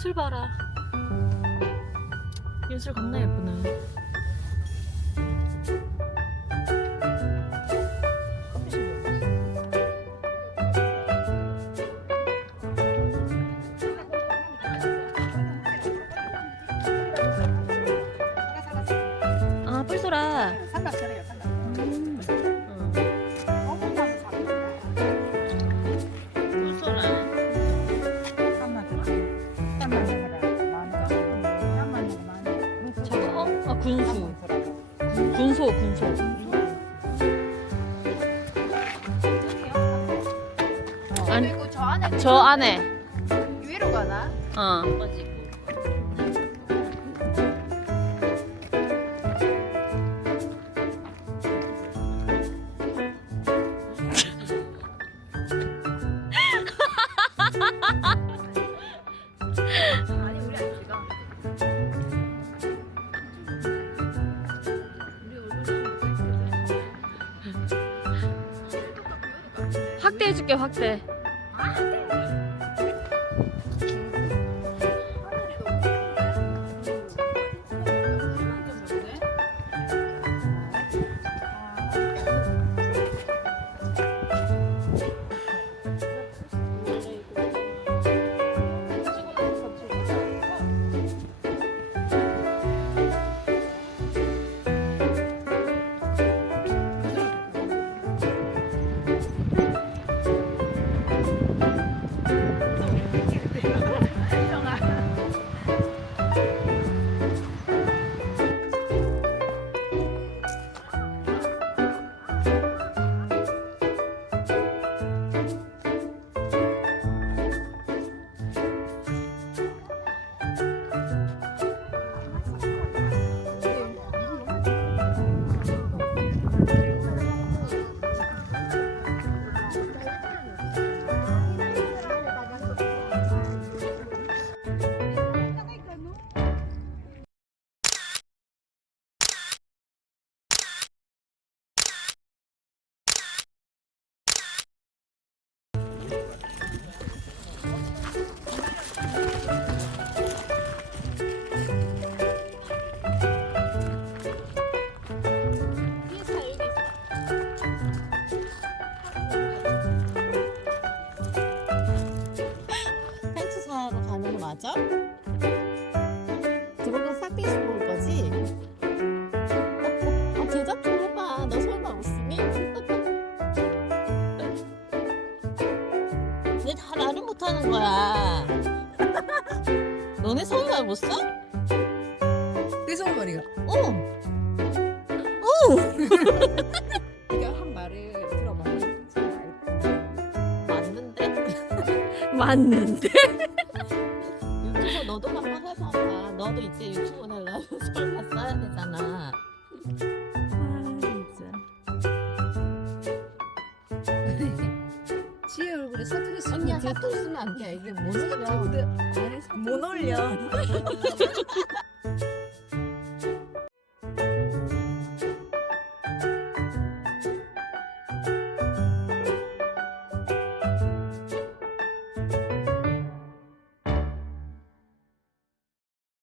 윤술 봐라. 윤술 겁나 예쁘네. 아, 뿔소라. 삼각 저래 군소, 군소. 아니, 그리고 저 안에 저 안에. 위로 가나? 어. 확대해줄게, 확대. 맞아? 그걸로 싹 떼시고 올 거지? 어, 대답 좀 해봐. 너 설마 웃음이? 왜다 나를 못하는 거야? 너네 서울말 못 써? 어. 어. 네가 한 말을 들어봐 맞는데? 맞는데? 너도 이제 유튜브 하려면 설마 써야 되잖아. 지혜 얼굴에 사투리 쓰는 언니야 사투리 쓰면 안 돼. 이게 뭔 소리야? 못 올려